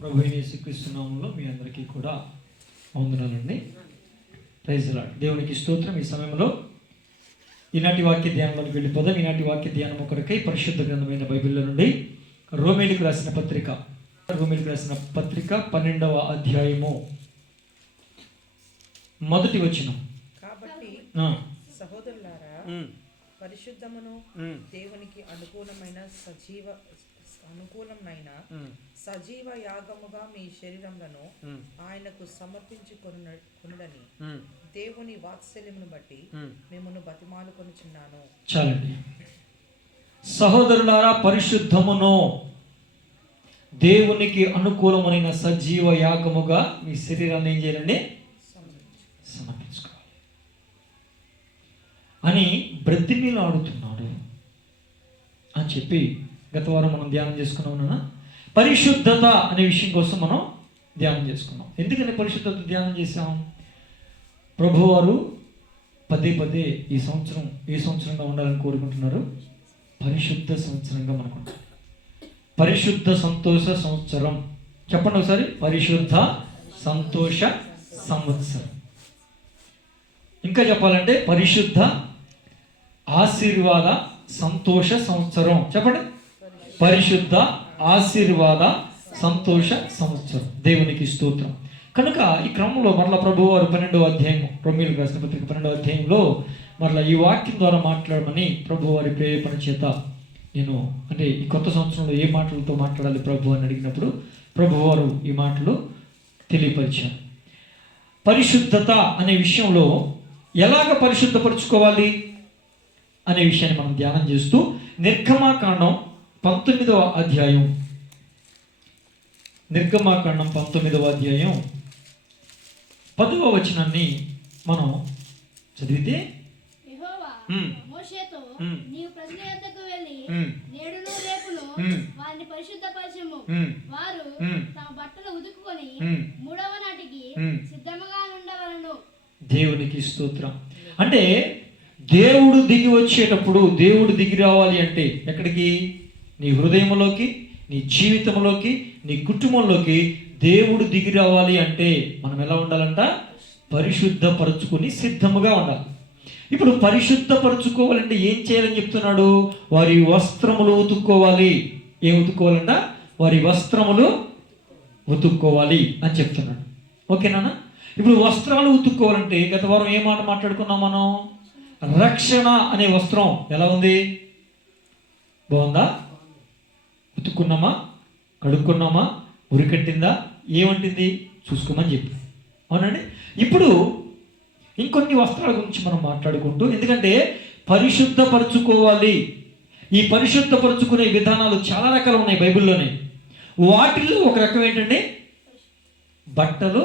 ప్రభువైన యేసుక్రీస్తు నామములో మీ అందరికీ కూడా వందనాలండి. Praise the Lord. దేవునికి స్తోత్రం. ఈ సమయంలో ఈనాటి వాక్య ధ్యానంలోకి వెళ్ళిపోదాం. ఈనాటి వాక్య ధ్యానం కొరకై పరిశుద్ధ గ్రంథమైన బైబిల్లో నుండి రోమీయులకు రాసిన పత్రిక 12వ అధ్యాయము మొదటి వచనం. కాబట్టి సహోదరులారా, పరిశుద్ధమును దేవునికి అనుకూలమైన సజీవ యాగముగా మీ శరీరములను ఆయనకు సమర్పించుకొనుడని దేవుని వాత్సల్యమును బట్టి మిమ్మును బతిమాలుకొనుచున్నాను. చాలండి. సహోదరులారా, పరిశుద్ధమును దేవునికి అనుకూలమైన సజీవ యాగముగా మీ శరీరాన్ని ఏం చేయాలండి? సమర్పించుకోవాలి అని బ్రతిమిలాడుతున్నాడు అని చెప్పి గత వారం మనం ధ్యానం చేసుకున్నాం నాన్న. పరిశుద్ధత అనే విషయం కోసం మనం ధ్యానం చేసుకున్నాం. ఎందుకని పరిశుద్ధత ధ్యానం చేసాం? ప్రభువారు పదే పదే ఈ సంవత్సరంగా ఉండాలని కోరుకుంటున్నారు. పరిశుద్ధ సంవత్సరంగా మనకుంటారు. పరిశుద్ధ సంతోష సంవత్సరం. చెప్పండి ఒకసారి. పరిశుద్ధ సంతోష సంవత్సరం. ఇంకా చెప్పాలంటే పరిశుద్ధ ఆశీర్వాద సంతోష సంవత్సరం. చెప్పండి. పరిశుద్ధ ఆశీర్వాద సంతోష సంవత్సరం. దేవునికి స్తోత్రం. కనుక ఈ క్రమంలో మరలా ప్రభువారు 12వ అధ్యాయం, రోమీయులకు రాసిన పత్రిక 12వ అధ్యాయంలో మరలా ఈ వాక్యం ద్వారా మాట్లాడమని ప్రభువారి ప్రేరేపణ చేత నేను అంటే ఈ కొత్త సంవత్సరంలో ఏ మాటలతో మాట్లాడాలి ప్రభు అని అడిగినప్పుడు ప్రభువారు ఈ మాటలు తెలియపరిచారు. పరిశుద్ధత అనే విషయంలో ఎలాగ పరిశుద్ధపరచుకోవాలి అనే విషయాన్ని మనం ధ్యానం చేస్తూ నిర్గమాకాండం 19వ అధ్యాయం 10వ వచనాన్ని మనం చదివితే, మోషేతో నీవు ప్రజల యొద్దకు వెళ్ళి నేడును రేపును వారిని పరిశుద్ధపరచుము, వారు తమ బట్టలు ఉతుకుకొని 3వ నాటికి సిద్ధముగా ఉండవలెను. దేవునికి స్తోత్రం. అంటే దేవుడు దిగి వచ్చేటప్పుడు, దేవుడు దిగి రావాలి అంటే ఎక్కడికి? నీ హృదయంలోకి, నీ జీవితంలోకి, నీ కుటుంబంలోకి దేవుడు దిగి రావాలి అంటే మనం ఎలా ఉండాలంట? పరిశుద్ధపరచుకుని సిద్ధముగా ఉండాలి. ఇప్పుడు పరిశుద్ధపరచుకోవాలంటే ఏం చేయాలని చెప్తున్నాడు? వారి వస్త్రములు ఉతుక్కోవాలి. ఏం ఉతుక్కోవాలంట? వారి వస్త్రములు ఉతుక్కోవాలి అని చెప్తున్నాడు. ఓకేనా? ఇప్పుడు వస్త్రాలు ఉతుక్కోవాలంటే గత వారం ఏ మాట మాట్లాడుకున్నాం మనం? రక్షణ అనే వస్త్రం ఎలా ఉంది? బాగుందా? ఉతుక్కున్నామా? కడుక్కున్నామా? ఉరికట్టిందా? ఏమంటుంది? చూసుకోమని చెప్పి. అవునండి. ఇప్పుడు ఇంకొన్ని వస్త్రాల గురించి మనం మాట్లాడుకుంటూ, ఎందుకంటే పరిశుద్ధపరచుకోవాలి. ఈ పరిశుద్ధపరచుకునే విధానాలు చాలా రకాలు ఉన్నాయి బైబిల్లోనే. వాటిల్లో ఒక రకం ఏంటంటే బట్టలు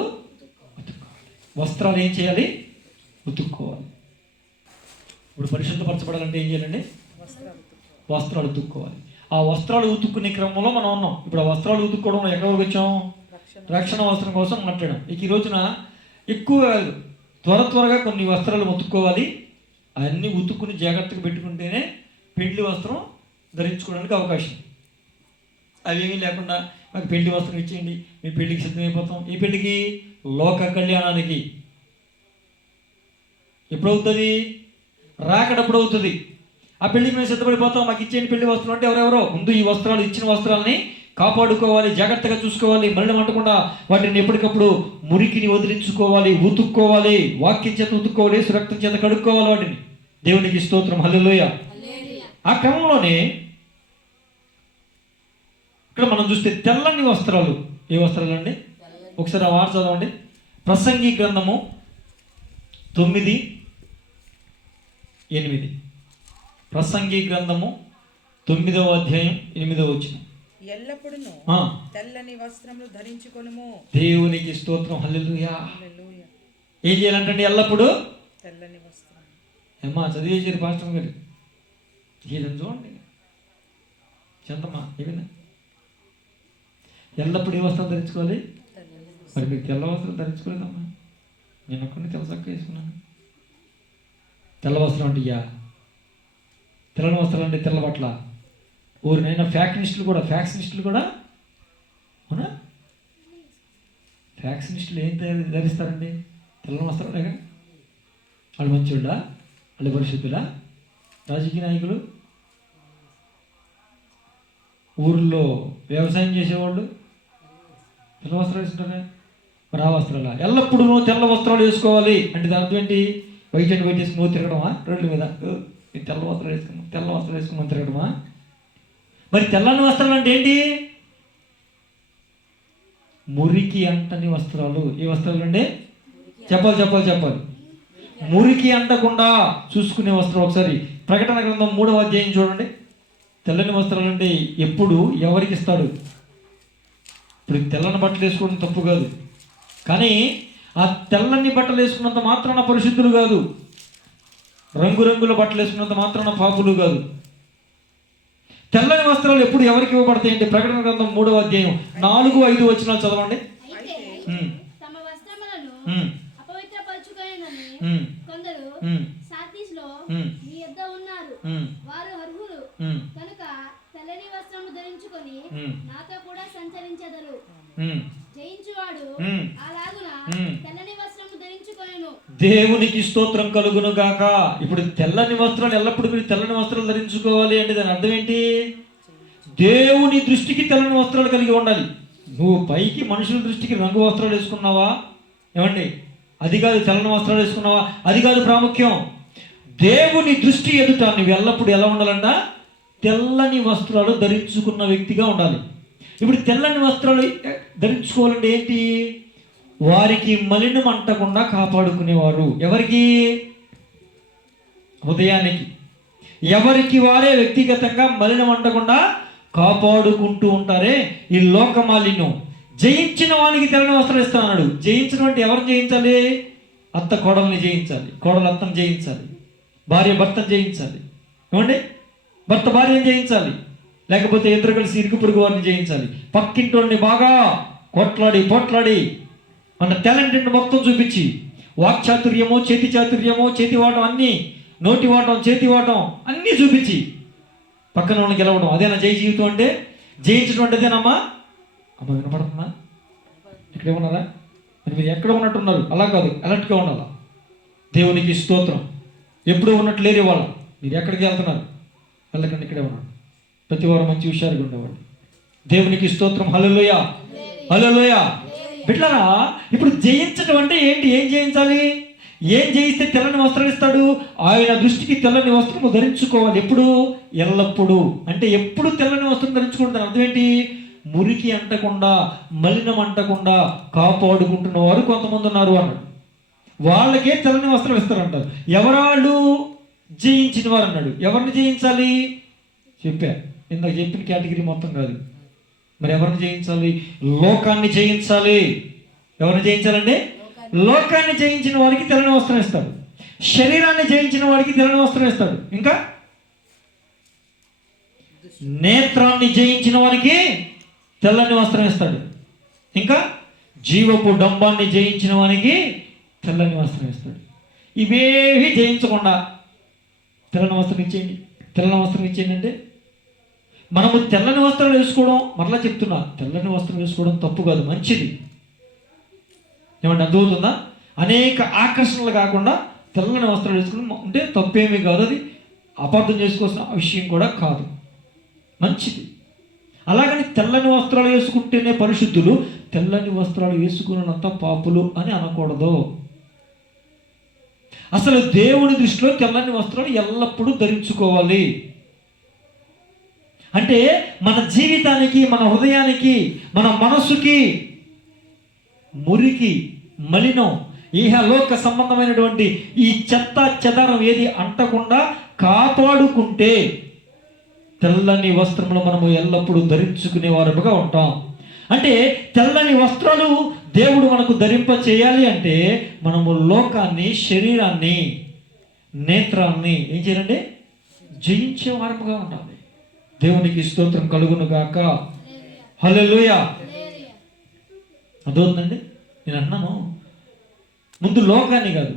ఉతుక్కోవాలి. వస్త్రాలు ఏం చేయాలి? ఉతుక్కోవాలి. ఇప్పుడు పరిశుద్ధపరచబడాలంటే ఏం చేయాలండి? వస్త్రాలు ఉతుక్కోవాలి. ఆ వస్త్రాలు ఉతుక్కునే క్రమంలో మనం ఉన్నాం. ఇప్పుడు ఆ వస్త్రాలు ఉతుక్కోవడం ఎక్కడ వచ్చాం? రక్షణ వస్త్రం కోసం మాట్లాడాం. ఇక ఈ రోజున ఎక్కువ త్వరగా కొన్ని వస్త్రాలు ఉతుక్కోవాలి. అన్నీ ఉతుక్కుని జాగ్రత్తగా పెట్టుకుంటేనే పెళ్లి వస్త్రం ధరించుకోవడానికి అవకాశం. అవేమీ లేకుండా మాకు పెళ్లి వస్త్రం ఇచ్చేయండి, మీ పెళ్లికి సిద్ధమైపోతాం. ఈ పెళ్లికి లోక కళ్యాణానికి ఎప్పుడవుతుంది? రాకడప్పుడు అవుతుంది. ఆ పెళ్లికి మేము సిద్ధపడిపోతాం, మాకు ఇచ్చేయండి పెళ్లి వస్త్రం అంటే ఎవరెవరో ముందు ఈ వస్త్రాలు, ఇచ్చిన వస్త్రాలని కాపాడుకోవాలి, జాగ్రత్తగా చూసుకోవాలి, మరణం అంటకుండా వాటిని ఎప్పటికప్పుడు మురికిని వదిలించుకోవాలి, ఉతుక్కోవాలి, వాక్యం చేత ఉతుక్కోవాలి, సురక్తం చేత కడుక్కోవాలి వాటిని. దేవునికి స్తోత్రం. హల్లెలూయా. ఆ క్రమంలోనే ఇక్కడ మనం చూస్తే తెల్లని వస్త్రాలు. ఏ వస్త్రాలు అండి? ఒకసారి ఆ వార్త చదవండి. ప్రసంగి గ్రంథము 9:8. ప్రసంగి గ్రంథము 9వ అధ్యాయం 8వ వచనం. ఎల్లప్పుడూ తెల్లని వస్త్రములు ధరించుకొనుము. దేవునికి స్తోత్రం. హల్లెలూయా. ఏం చేయాలంటే ఎల్లప్పుడూ తెల్లని వస్త్రం. అమ్మా చదివేసారు పాస్టర్ గారు. ఏదని చూడండి చెంతమ్మా. ఏమైనా ఎల్లప్పుడూ ఏ వస్త్రం ధరించుకోవాలి? మరి మీకు తెల్ల వస్త్రం ధరించుకోలేదమ్మా. నేను ఒక్కడిని తెల్ల చక్క వేసుకున్నాను. తెల్ల వస్త్రం అంటే తెల్లని వస్త్రాలు అంటే తెల్ల బట్టల. ఊరినైనా ఫ్యాక్షనిస్టులు కూడా అవునా ఫ్యాక్షనిస్టులు ఏం ధరిస్తారండి? తెల్లని వస్త్రాలేగా. వాళ్ళు మంచోళ్ళా? వాళ్ళు పరిశుద్ధులా? రాజకీయ నాయకులు, ఊర్లో వ్యవసాయం చేసేవాళ్ళు తెల్ల వస్త్రాలు వేసుకుంటారా? మరి ఆ వస్త్రాలా? ఎల్లప్పుడూ నువ్వు తెల్ల వస్త్రాలు వేసుకోవాలి అంటే దాని అర్థం ఏంటి? వైట్ అండ్ వైట్ వేసుకుని నువ్వు తిరగడమా? రోడ్ల మీద తెల్ల వస్త్రాలు వేసుకున్నావు, తెల్ల వస్త్రాలు వేసుకుని తిరగడమా? మరి తెల్లని వస్త్రాలు అంటే ఏంటి? మురికి అంటని వస్త్రాలు. ఏ వస్త్రాలు అండి? చెప్పాలి. మురికి అంటకుండా చూసుకునే వస్త్రం. ఒకసారి ప్రకటన గ్రంథం 3వ అధ్యాయం చూడండి. తెల్లని వస్త్రాలు అంటే ఎప్పుడు ఎవరికి ఇస్తాడు? ఇప్పుడు తెల్లని బట్టలు వేసుకోవడం తప్పు కాదు, కానీ ఆ తెల్లని బట్టలు వేసుకున్నంత మాత్రాన పరిశుద్ధులు కాదు, రంగురంగుల బట్టలు వేసుకున్నంత మాత్రాన పాపులు కాదు. తెల్లని వస్త్రాలు ఎప్పుడు ఎవరికి ఇవ్వబడతాయి అంటే ప్రకటన గ్రంథం 3వ అధ్యాయం 4-5 వచనాలు చదవండి. అయితే తమ వస్త్రములను అపవిత్రపరచుకొనినని కొందరు సార్దీస్‌లో మీ యొద్ద ఉన్నారు. వారు అర్హులు కనుక తెల్లని వస్త్రము ధరించుకొని నాతో కూడా సంచరించెదరు. జయించువాడు అలాగున తెల్లని వస్త్రము ధరించుకొనెను. దేవునికి స్తోత్రం కలుగును గాక. ఇప్పుడు తెల్లని వస్త్రాలు ఎల్లప్పుడూ మీరు తెల్లని వస్త్రాలు ధరించుకోవాలి అంటే దాని అర్థం ఏంటి? దేవుని దృష్టికి తెల్లని వస్త్రాలు కలిగి ఉండాలి. నువ్వు పైకి మనుషుల దృష్టికి రంగు వస్త్రాలు వేసుకున్నావా? ఏమండి, అది కాదు. తెల్లని వస్త్రాలు వేసుకున్నావా? అది కాదు ప్రాముఖ్యం. దేవుని దృష్టి ఎదుట నువ్వు ఎల్లప్పుడు ఎలా ఉండాలంట? తెల్లని వస్త్రాలు ధరించుకున్న వ్యక్తిగా ఉండాలి. ఇప్పుడు తెల్లని వస్త్రాలు ధరించుకోవాలంటే ఏంటి? వారికి మలినం అంటకుండా కాపాడుకునేవారు. ఎవరికి? ఉదయానికి. ఎవరికి వారే వ్యక్తిగతంగా మలినం అంటకుండా కాపాడుకుంటూ ఉంటారే ఈ లోకమాలిన్యం. జయించిన వానికి తెల్లని వస్త్రాలు ఇస్తానన్నాడు. జయించడం అంటే ఎవరిని జయించాలి? అత్త కోడల్ని జయించాలి, కోడలు అత్తను జయించాలి, భార్య భర్తను జయించాలి. ఏమండి, భర్త భార్యను జయించాలి, లేకపోతే ఇద్దరు కలిసి ఇరుగు పొరుగు వారిని జయించాలి. పక్కింటోళ్ళని బాగా పోట్లాడి మన టాలెంట్ని మొత్తం చూపించి వాక్చాతుర్యమో, చేతి చాతుర్యమో, చేతి వాటం అన్నీ, నోటి వాటం, చేతి వాటం అన్నీ చూపించి పక్కన వాళ్ళని గెలవడం. అదేనా జై జీవితం అంటే? జయించడం అంటే అదేనమ్మా? అమ్మ వినపడుతున్నా? ఇక్కడే ఉన్నారా? మీరు ఎక్కడ ఉన్నట్టున్నారు? అలా కాదు, అలర్ట్గా ఉండాలా. దేవునికి స్తోత్రం. ఎప్పుడూ ఉన్నట్టు లేరు వాళ్ళ. మీరు ఎక్కడికి వెళ్తున్నారు? వెళ్ళకండి, ఇక్కడే ఉన్నాడు. ప్రతి వారం మంచి హుషారుగా ఉండేవాడు. దేవునికి స్తోత్రం. హల్లెలూయా, హల్లెలూయా. బిడ్డలారా, ఇప్పుడు జయించడం అంటే ఏంటి? ఏం జయించాలి? ఏం జయిస్తే తెల్లని వస్త్రం ఇస్తాడు? ఆయన దృష్టికి తెల్లని వస్త్రము ధరించుకోవాలి. ఎప్పుడు? ఎల్లప్పుడూ. అంటే ఎప్పుడు తెల్లని వస్త్రం ధరించుకోవడం అర్థం ఏంటి? మురికి అంటకుండా, మలినం అంటకుండా కాపాడుకుంటున్న వారు కొంతమంది ఉన్నారు అన్నాడు. వాళ్ళకే తెల్లని వస్త్రం ఇస్తారంటారు. ఎవరాళ్ళు? జయించిన వారు అన్నాడు. ఎవరిని జయించాలి? చెప్పా, ఇందాక చెప్పిన కేటగిరీ మొత్తం కాదు. మరి ఎవరిని జయించాలి? లోకాన్ని జయించాలి. ఎవరిని జయించాలండి? లోకాన్ని జయించిన వారికి తెల్లని వస్త్రం ఇస్తాడు. శరీరాన్ని జయించిన వారికి తెల్లని వస్త్రం ఇస్తాడు. ఇంకా నేత్రాన్ని జయించిన వారికి తెల్లని వస్త్రం ఇస్తాడు. ఇంకా జీవపు డంబాన్ని జయించిన వానికి తెల్లని వస్త్రం ఇస్తాడు. ఇవేవి జయించకుండా తెల్లని వస్త్రం ఇచ్చేయండి, తెల్లని వస్త్రం ఇచ్చేయండి అంటే మనము తెల్లని వస్త్రాలు వేసుకోవడం, మరలా చెప్తున్నా, తెల్లని వస్త్రం వేసుకోవడం తప్పు కాదు, మంచిది. ఏమంటే అర్థమవుతుందా? అనేక ఆకర్షణలు కాకుండా తెల్లని వస్త్రాలు వేసుకోవడం అంటే తప్పేమీ కాదు. అది అపార్థం చేసుకోవాల్సిన విషయం కూడా కాదు, మంచిది. అలాగని తెల్లని వస్త్రాలు వేసుకుంటేనే పరిశుద్ధులు, తెల్లని వస్త్రాలు వేసుకున్నంత పాపులు అని అనకూడదు. అసలు దేవుని దృష్టిలో తెల్లని వస్త్రాలు ఎల్లప్పుడూ ధరించుకోవాలి. అంటే మన జీవితానికి, మన హృదయానికి, మన మనసుకి మురికి, మలినం, ఇహలోక సంబంధమైనటువంటి ఈ చెత్త చెదారం ఏది అంటకుండా కాపాడుకుంటే తెల్లని వస్త్రములు మనము ఎల్లప్పుడూ ధరించుకునే వారుగా ఉంటాం. అంటే తెల్లని వస్త్రాలు దేవుడు మనకు ధరింప చేయాలి అంటే మనము లోకాన్ని, శరీరాన్ని, నేత్రాన్ని ఏం చేయాలంటే జయించే వారముగా ఉండాలి. దేవునికి స్తోత్రం కలుగును గాక. హల్లెలూయా. అదవుతుందండి. నేను అన్నాను, ముందు లోకాన్ని కాదు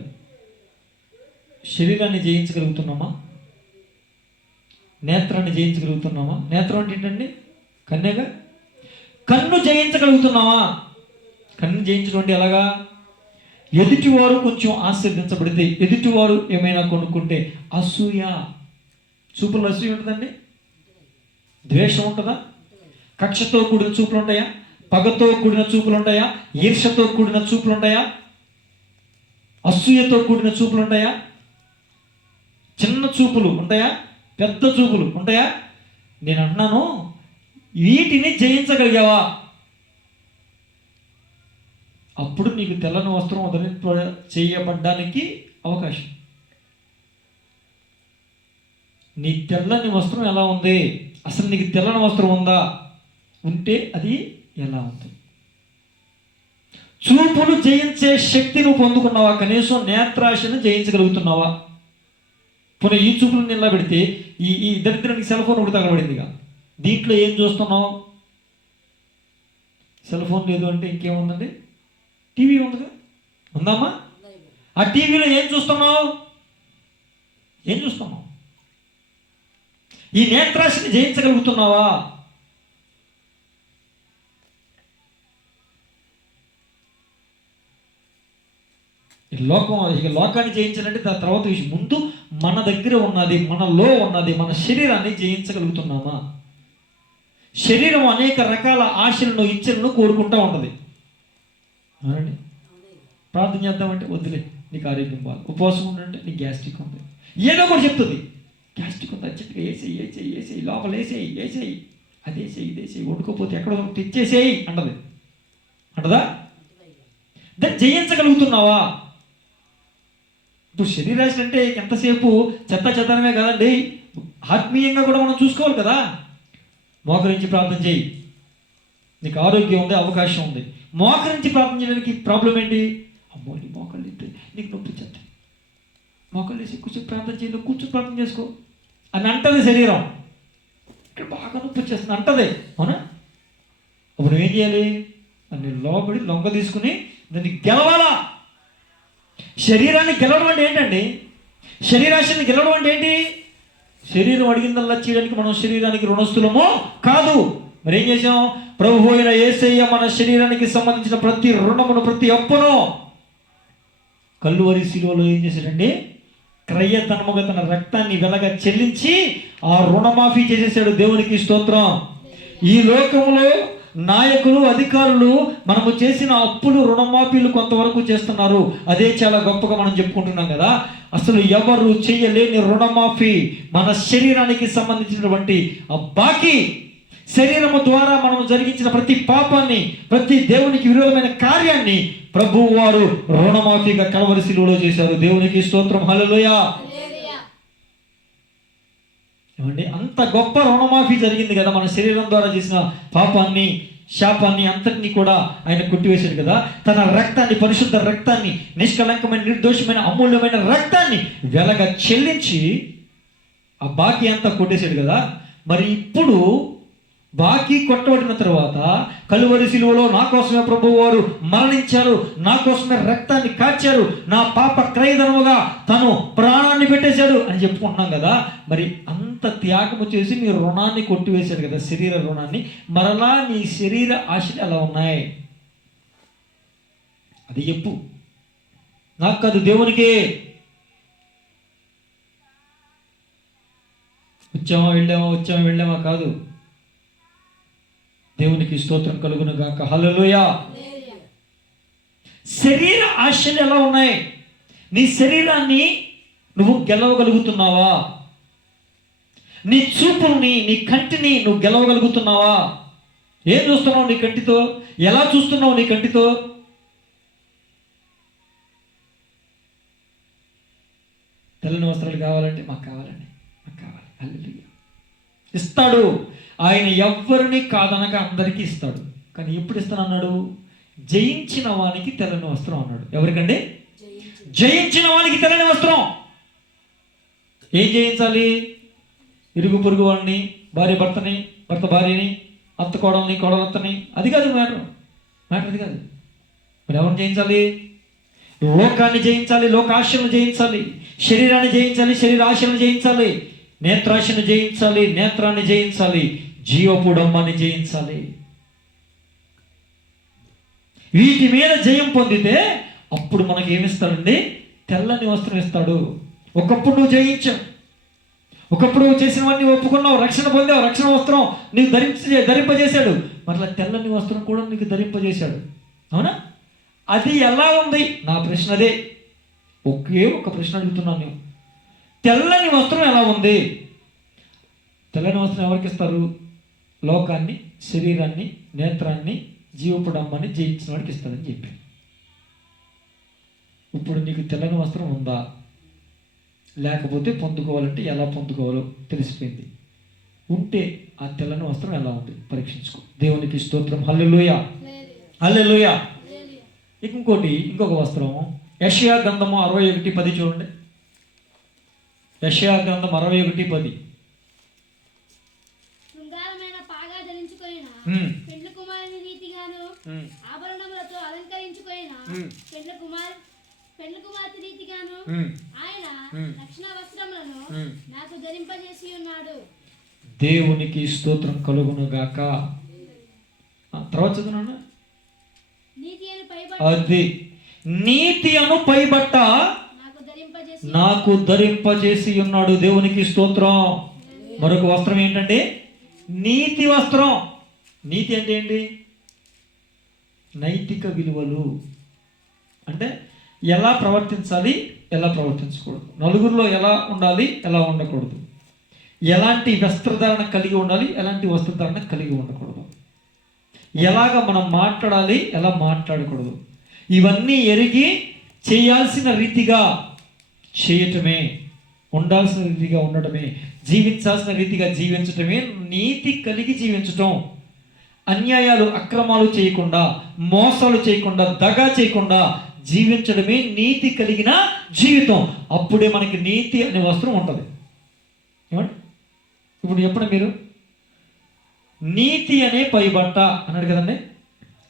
శరీరాన్ని జయించగలుగుతున్నామా? నేత్రాన్ని జయించగలుగుతున్నామా? నేత్రం అంటే ఏంటండి? కన్నుగా. కన్ను జయించగలుగుతున్నావా? కన్నుని జయించడం అంటే ఎలాగా? ఎదుటివారు కొంచెం ఆశీర్వదించబడితే, ఎదుటివారు ఏమైనా కొనుక్కుంటే అసూయ. చూపులో అసూయ ఉంటుందండి? ద్వేషం ఉంటుందా? కక్షతో కూడిన చూపులు ఉంటాయా? పగతో కూడిన చూపులు ఉంటాయా? ఈర్ష్యతో కూడిన చూపులు ఉంటాయా? అసూయతో కూడిన చూపులు ఉంటాయా? చిన్న చూపులు ఉంటాయా? పెద్ద చూపులు ఉంటాయా? నేను అంటున్నాను, వీటిని జయించగలిగావా? అప్పుడు నీకు తెల్లని వస్త్రం ధరింప చేయబడ్డానికి అవకాశం. నీ తెల్లని వస్త్రం ఎలా ఉంది? అసలు నీకు తెల్లని వస్త్రం ఉందా? ఉంటే అది ఎలా ఉంది? చూపును జయించే శక్తి నువ్వు పొందుకున్నావా? కనీసం నేత్రాశను జయించగలుగుతున్నావా? పోనీ ఈ చూపులు నిలబెడితే ఈ దరిద్రానికి సెల్ ఫోన్ ఒకటి తగలబడిందిగా. దీంట్లో ఏం చూస్తున్నావు? సెల్ ఫోన్ లేదు అంటే ఇంకేముందండి? టీవీ ఉందిగా, ఉందమ్మా? ఆ టీవీలో ఏం చూస్తున్నావు? ఏం చూస్తున్నావు? ఈ నేత్రాశని జయించగలుగుతున్నావా? లోకాన్ని జయించాలంటే దాని తర్వాత విషయం. ముందు మన దగ్గర ఉన్నది, మనలో ఉన్నది, మన శరీరాన్ని జయించగలుగుతున్నామా? శరీరం అనేక రకాల ఆశలను, ఇచ్చలను కోరుకుంటూ ఉంటుంది. అవునండి. ప్రార్థన చేద్దామంటే వద్దులే, నీకు ఆరోగ్యం బాగా. ఉపవాసం ఉండంటే నీకు గ్యాస్ట్రిక్ ఉంది, ఏదో కూడా చెప్తుంది. గ్యాస్ట్రిక్ ఉంది, అర్జెంట్గా వేసేయి, లోపల వేసేయి, అదేసేయి, ఇదేసేయి, వండుకోపోతే ఎక్కడో తెచ్చేసేయి అంటది. అంటదా? దాన్ని జయించగలుగుతున్నావా? ఇప్పుడు శరీరాశ అంటే ఎంతసేపు చెత్తనమే కాదండి, ఆత్మీయంగా కూడా మనం చూసుకోవాలి కదా. మోకరించి ప్రార్థన చేయి, నీకు ఆరోగ్యం ఉంది, అవకాశం ఉంది. మోకరించి ప్రార్థన చేయడానికి ప్రాబ్లం ఏంటి? అమ్మో నీ మోకాళ్ళు ఎత్తే నీకు నొప్పి చెప్తాయి, మోకాళ్ళు వేసి కూర్చొని ప్రార్థన చేయి, కూర్చొని ప్రార్థన చేసుకో అని అంటది శరీరం. ఇక్కడ బాగా నొప్పి వచ్చేస్తుంది అంటది, అవునా? అప్పుడు ఏం చేయాలి? దాన్ని లోబడి లొంగ తీసుకుని దాన్ని గెలవాలా. శరీరాన్ని గెలవడం అంటే ఏంటండి? శరీరాశని గెలవడం అంటే ఏంటి? శరీరం అడిగిందల్లా చేయడానికి మనం శరీరానికి రుణస్థులమో కాదు. మరి ఏం చేసాం? ప్రభువు అయిన యేసయ్య మన శరీరానికి సంబంధించిన ప్రతి రుణమును, ప్రతి అప్పును కల్వరి శిలువలో ఏం చేశాడండి? క్రయధనముగా తన రక్తాన్ని వెలగా చెల్లించి ఆ రుణమాఫీ చేసేసాడు. దేవునికి స్తోత్రం. ఈ లోకంలో నాయకులు, అధికారులు మనము చేసిన అప్పులు, రుణమాఫీలు కొంతవరకు చేస్తున్నారు. అదే చాలా గొప్పగా మనం చెప్పుకుంటున్నాం కదా. అసలు ఎవరు చేయలేని రుణమాఫీ మన శరీరానికి సంబంధించినటువంటి ఆ బాకీ, శరీరము ద్వారా మనం జరిగించిన ప్రతి పాపాన్ని, ప్రతి దేవునికి విరోధమైన కార్యాన్ని ప్రభువు వారు రుణమాఫీగా కల్వరి శిలువలో చేశారు. దేవునికి స్తోత్రం. హల్లెలూయా. ఏమండి, అంత గొప్ప రుణమాఫీ జరిగింది కదా. మన శరీరం ద్వారా చేసిన పాపాన్ని, శాపాన్ని అంతటినీ కూడా ఆయన కొట్టివేశాడు కదా. తన రక్తాన్ని, పరిశుద్ధ రక్తాన్ని, నిష్కలంకమైన, నిర్దోషమైన, అమూల్యమైన రక్తాన్ని వెలగా చెల్లించి ఆ బాకీ అంతా కొట్టేశాడు కదా. మరి ఇప్పుడు బాకీ కొట్టబడిన తర్వాత కలువరి శిలువలో నా కోసమే ప్రభువు వారు మరణించారు, నా కోసమే రక్తాన్ని కార్చారు, నా పాప క్రయధనముగా తను ప్రాణాన్ని పెట్టేశాడు అని చెప్పుకుంటున్నాం కదా. మరి అంత త్యాగము చేసి నీ రుణాన్ని కొట్టివేశాడు కదా, శరీర రుణాన్ని. మరలా నీ శరీర ఆశలు ఎలా ఉన్నాయి అది చెప్పు. నాకు కాదు, దేవునికే. వచ్చామా వెళ్ళామా కాదు. దేవునికి స్తోత్రం కలుగును గాక. హల్లెలూయా. శరీర ఆశలు ఎలా ఉన్నాయి? నీ శరీరాన్ని నువ్వు గెలవగలుగుతున్నావా? నీ చూపుల్ని, నీ కంటిని నువ్వు గెలవగలుగుతున్నావా? ఏం చూస్తున్నావు నీ కంటితో? ఎలా చూస్తున్నావు నీ కంటితో? తెల్లని వస్త్రాలు కావాలంటే మాకు కావాలి. హల్లెలూయా. ఇస్తాడు ఆయన. ఎవ్వరిని కాదనక అందరికీ ఇస్తాడు. కానీ ఎప్పుడు ఇస్తానన్నాడు? జయించిన వానికి తెల్లని వస్త్రం అన్నాడు. ఎవరికండి? జయించిన వానికి తెల్లని వస్త్రం. ఏం జయించాలి? ఇరుగు పొరుగు వాడిని, భార్య భర్తని, భర్త భార్యని, అత్త కోడల్ని, కోడలత్తని. అది కాదు మ్యాటర్ అది కాదు. మరి ఎవరిని జయించాలి? లోకాన్ని జయించాలి, లోకాశలను జయించాలి, శరీరాన్ని జయించాలి, శరీర ఆశలను జయించాలి, నేత్రాశను జయించాలి, నేత్రాన్ని జయించాలి, జీవపు డమ్మాన్ని జయించాలి. వీటి మీద జయం పొందితే అప్పుడు మనకి ఏమిస్తాడండి? తెల్లని వస్త్రం ఇస్తాడు. ఒకప్పుడు నువ్వు జయించావు, ఒకప్పుడు నువ్వు చేసినవన్నీ ఒప్పుకున్నావు, రక్షణ పొందావు, రక్షణ వస్త్రం నీకు ధరింపజేశాడు. మరలా తెల్లని వస్త్రం కూడా నీకు ధరింపజేశాడు. అవునా? అది ఎలా ఉంది? నా ప్రశ్న అదే. ఒకే ఒక ప్రశ్న అడుగుతున్నాను నేను. తెల్లని వస్త్రం ఎలా ఉంది? తెల్లని వస్త్రం ఎవరికి ఇస్తారు? లోకాన్ని, శరీరాన్ని, నేత్రాన్ని, జీవపు డంబాన్ని జయించిన వాడికి ఇస్తాడని చెప్పి. ఇప్పుడు నీకు తెల్లని వస్త్రం ఉందా? లేకపోతే పొందుకోవాలంటే ఎలా పొందుకోవాలో తెలిసిపోయింది. ఉంటే ఆ తెల్లని వస్త్రం ఎలా ఉంది పరీక్షించుకో. దేవునికి స్తోత్రం. హల్లెలూయా, హల్లెలూయా. ఇంకొక వస్త్రం యెషయా గ్రంథము 61:10 చూడండి. యెషయా గ్రంథం 61:10. శృంగారమైన పాగా ధరించుకొనిన పెండ్లి కుమారుని రీతిగాను ఆభరణములతో అలంకరించుకొనిన పెండ్లి కుమార్తె రీతిగాను ఆయన రక్షణ వస్త్రములను నాకు ధరింపజేసి ఉన్నాడు. దేవునికి స్తోత్రం కలుగును గాక. తర్వాత చదువునా? అది నీతి అను పైబట్ట నాకు ధరింపజేసి ఉన్నాడు. దేవునికి స్తోత్రం. మరొక వస్త్రం ఏంటంటే నీతి వస్త్రం. నీతి అంటే ఏంటి? నైతిక విలువలు. అంటే ఎలా ప్రవర్తించాలి, ఎలా ప్రవర్తించకూడదు, నలుగురిలో ఎలా ఉండాలి, ఎలా ఉండకూడదు, ఎలాంటి వస్త్రధారణ కలిగి ఉండాలి, ఎలాంటి వస్త్రధారణ కలిగి ఉండకూడదు, ఎలాగ మనం మాట్లాడాలి, ఎలా మాట్లాడకూడదు, ఇవన్నీ ఎరిగి చేయాల్సిన రీతిగా చేయటమే, ఉండాల్సిన రీతిగా ఉండటమే, జీవించాల్సిన రీతిగా జీవించటమే నీతి కలిగి జీవించటం. అన్యాయాలు, అక్రమాలు చేయకుండా, మోసాలు చేయకుండా, దగా చేయకుండా జీవించడమే నీతి కలిగిన జీవితం. అప్పుడే మనకి నీతి అనే వస్త్రం ఉంటుంది. ఏమండి? ఇప్పుడు చెప్పండి మీరు, నీతి అనే పైబట్ట అన్నాడు కదండి,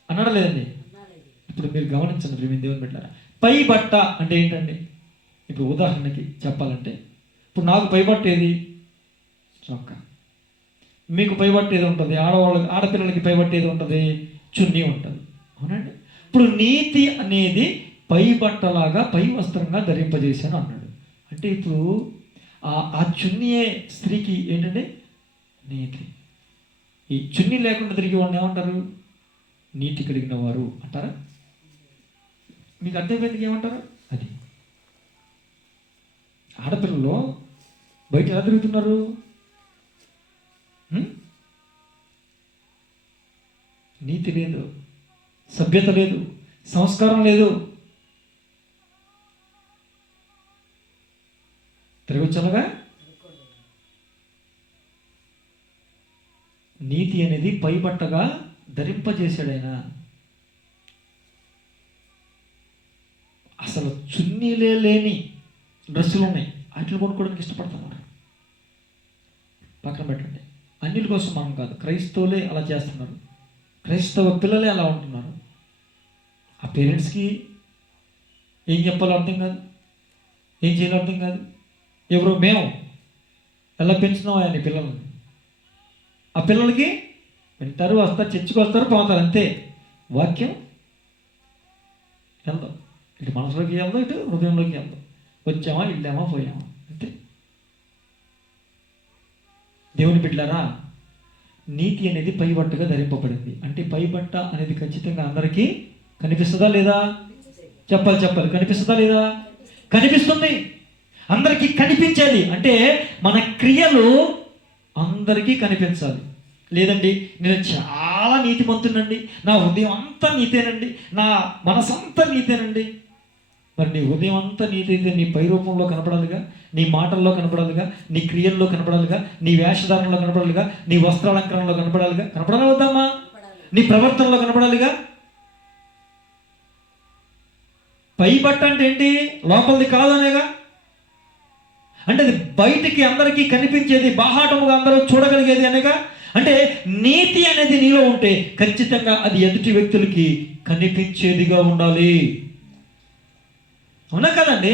అన్నాడు లేదండి? ఇప్పుడు మీరు గమనించండి ప్రియమైన దేవుని బిడ్డలారా, పైబట్ట అంటే ఏంటండి? ఇప్పుడు ఉదాహరణకి చెప్పాలంటే, ఇప్పుడు నాకు పైబట్ట ఏది? చొక్కా. మీకు పైబట్ట ఏది ఉంటుంది? ఆడపిల్లలకి పైబట్ట ఏది ఉంటుంది? చున్నీ ఉంటుంది. అవునండి? ఇప్పుడు నీతి అనేది పై బట్టలాగా, పై వస్త్రంగా ధరింపజేశాను అన్నాడు. అంటే ఇప్పుడు ఆ చున్నీయే స్త్రీకి ఏంటంటే నీతి. ఈ చున్నీ లేకుండా తిరిగి వాడిని ఏమంటారు? నీతి కలిగిన వారు అంటారా? మీకు అర్థమైపోయింది ఏమంటారు? అది ఆడపిల్లలు బయట ఎలా తిరుగుతున్నారు? నీతి లేదు, సభ్యత లేదు, సంస్కారం లేదు. తిరగొచ్చనగా నీతి అనేది పైబట్టగా ధరింపజేశాడు ఆయన. అసలు చున్నీలే లేని డ్రెస్సులు ఉన్నాయి, వాటిని కొనుక్కోవడానికి ఇష్టపడుతున్నారు. పక్కన పెట్టండి. అన్యుల కోసం మనం కాదు, క్రైస్తవులే అలా చేస్తున్నారు, క్రైస్తవ పిల్లలే అలా ఉంటున్నారు. ఆ పేరెంట్స్కి ఏం చెప్పాలో అర్థం కాదు, ఏం చేయాలో అర్థం కాదు. ఎవరో మేము ఎలా పెంచుతున్నాం ఆయన పిల్లల్ని. ఆ పిల్లలకి వింటారు, వస్తారు, చర్చికి వస్తారు, పోతారు, అంతే. వాక్యం వెళ్దాం, ఇటు మనసులోకి వెళ్దాం, ఇటు హృదయంలోకి వెళ్దాం, వచ్చామా, వెళ్ళామా, పోయామా, అంతే. దేవుని బిడ్డలారా, నీతి అనేది పైబట్టగా ధరింపబడింది. అంటే పైబట్ట అనేది ఖచ్చితంగా అందరికీ కనిపిస్తుందా లేదా? చెప్పాలి. కనిపిస్తుందా లేదా? కనిపిస్తుంది. అందరికీ కనిపించాలి. అంటే మన క్రియలు అందరికీ కనిపించాలి. లేదండి నేను చాలా నీతిమంతునండి, నా హృదయం అంతా నీతేనండి, నా మనసు అంతా నీతేనండి. మరి నీ హృదయం అంతా నీతి అయితే నీ పై రూపంలో కనపడాలిగా, నీ మాటల్లో కనపడాలిగా, నీ క్రియల్లో కనపడాలిగా, నీ వేషధారణలో కనపడాలిగా, నీ వస్త్రాలంకరణలో కనపడాలిగా. కనపడాలి వద్దామా? నీ ప్రవర్తనలో కనపడాలిగా. పై బట్ట అంటే ఏంటి? లోపలిది కాదనేగా. అంటే అది బయటికి అందరికీ కనిపించేది, బాహాటముగా అందరూ చూడగలిగేది అనేగా. అంటే నీతి అనేది నీలో ఉంటే ఖచ్చితంగా అది ఎదుటి వ్యక్తులకి కనిపించేదిగా ఉండాలి. అవునా కదండి?